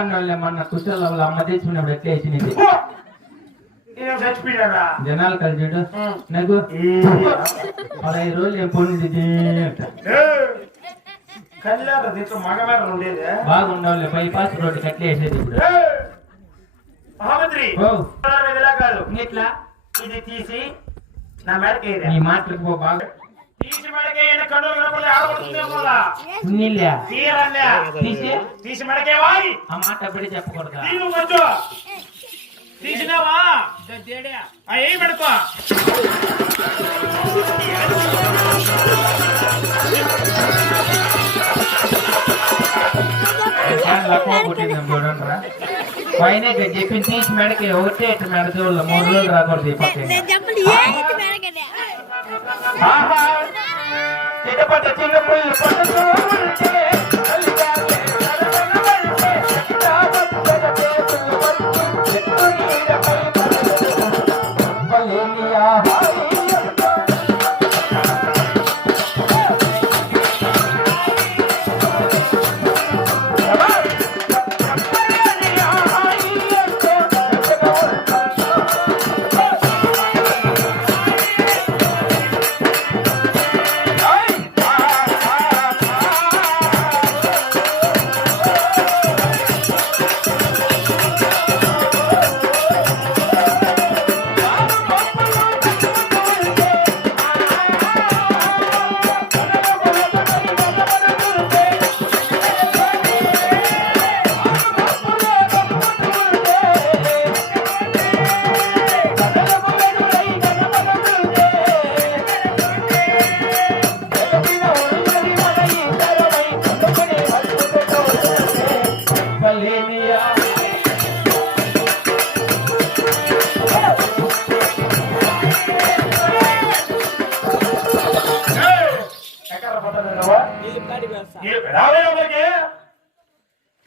ఉండాలి మన వాళ్ళ అమ్మ తెచ్చినప్పుడు ఎట్లా వేసినది? జనాలు కలిసి చూడు. నాకు పదహైదు రోజులు ఏం పొంది కళ్యాణ దీంట్లో మగమేర ఉండేది? బాగుండాలి బైపాస్ రోడ్డు కట్లే వేసేది ఇప్పుడు. మహామంత్రి ఓ. ఇలా కాదు ఇట్లా ఇది తీసి నా మేడకి నీ మాటలకు పో బాగా. తీసి మెడకే కన్ను కనపడలే ఆడబడుతుంది మళ్ళా ఉన్నిల్లా తీయరన్నే తీసి? మెడకే వాయి. ఆ మాట చెప్పకూడదా తీసినావా? ఆ, ఏం పైన చెప్పి తీసి మెడకి ఒకటే ఇటు మెడ చూడాలి. మూడు రోజులు రాకూడదు పక్కన నేను చెప్పండి ఏంటి మెరగనే ఆహా చిటపట చిన్నపుల్లు పట్టుతూ ఉంటే అలిగాలే నడవనవల్టే చిటాపట్టల చేతులు పట్టి చెట్టు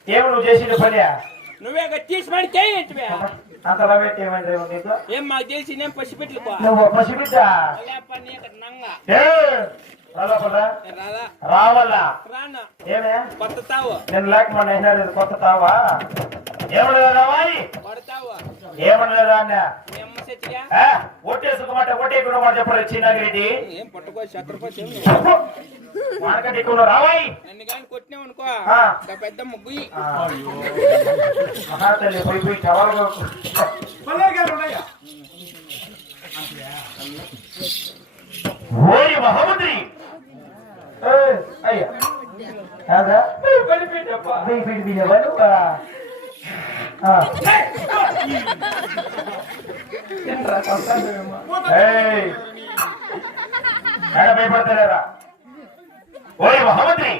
ఏమి నువ్వు చేసిన పని? నువ్వే తీసి పడి చేయట్వే అంత లవేట్ ఏమైంది రేవు నీకు? ఏం మాకు తెలిసి నేను పసిపెట్లు నువ్వు పని రాదా రావాలా? రాను? ఏమే? కొత్త తావు. నేను లేకపోతే అయినాడు కొత్త తావా? ఏమన్నా రావాలి ఏమన్నా రాన్నా ఓటేసుకోమంటే ఓటేకుండా మాట చెప్పరు చిన్నగిరెడ్డి? ఏం పట్టుకో శత్రుపతి వానకంటే ఎక్కువ రావాయి. నన్ను కానీ కొట్టినావు అనుకో? ఆ. ఇంకా పెద్ద ముగ్గు మహాతల్లి పోయి పోయి టవల్గా ఓరి మహామంత్రి అయ్యా. కాదా పోయి ఓయ్ మహామంత్రి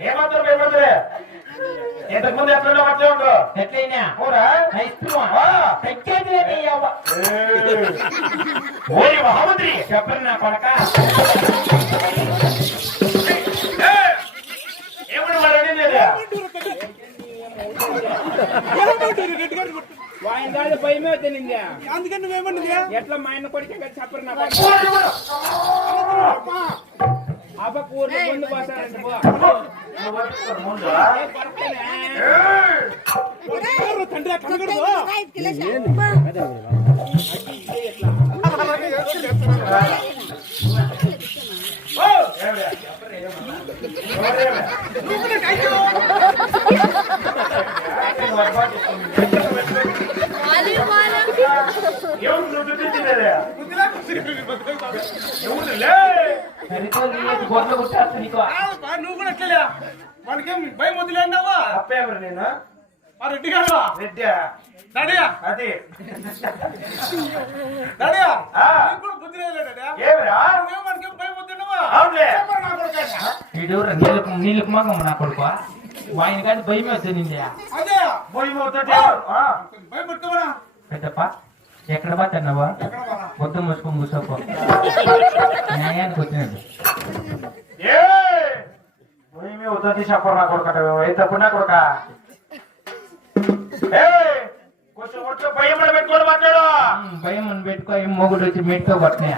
ఏమాత్రం భయపడతలే ఇంతకు ముందు ఎట్లా అట్లే ఉండు ఎట్లయినా అవునా ఇస్తున్నా ఓయ్ మహామంత్రి చెప్పరు నా కొడక వాయిన కాదు భయమే తినింది అందుకని నువ్వేమన్నది ఎట్లా మా ఆయన కొడుకు ఇంకా చెప్పరు నా అబ్బ కూరలు ముందు పోసారండి పో ముందు ఏ కొరకనే? ఎవరు నువ్వు తిట్టింది ఎవరులే సరితో నీకు గొర్రెలు కుట్టేస్తా నీకు నువ్వు కూడా మనకేం భయం వదిలేందావా అప్పేవరు నేను ఆ రెడ్డి గారు రెడ్డి నడియా అది నడియా ఆ. కూడా బుద్ధి లేదు మనకేం భయం వదిలేవా అవునులే వీడు నీళ్ళకు నీళ్ళకు మగం నా కొడుకు ఆయన కానీ భయమే వచ్చింది అదే పెద్దప్ప ఎక్కడ ఎక్కడ పోనా పొద్దు మూసుకొని కూర్చోపో. న్యాయానికి వచ్చినట్టు. నా కొడుకట ఏ కొడుక? కొంచెం భయం పెట్టుకోవాలి మాట్లాడు. భయం పెట్టుకో మొగుడు వచ్చి మెట్టుకో పట్టినా.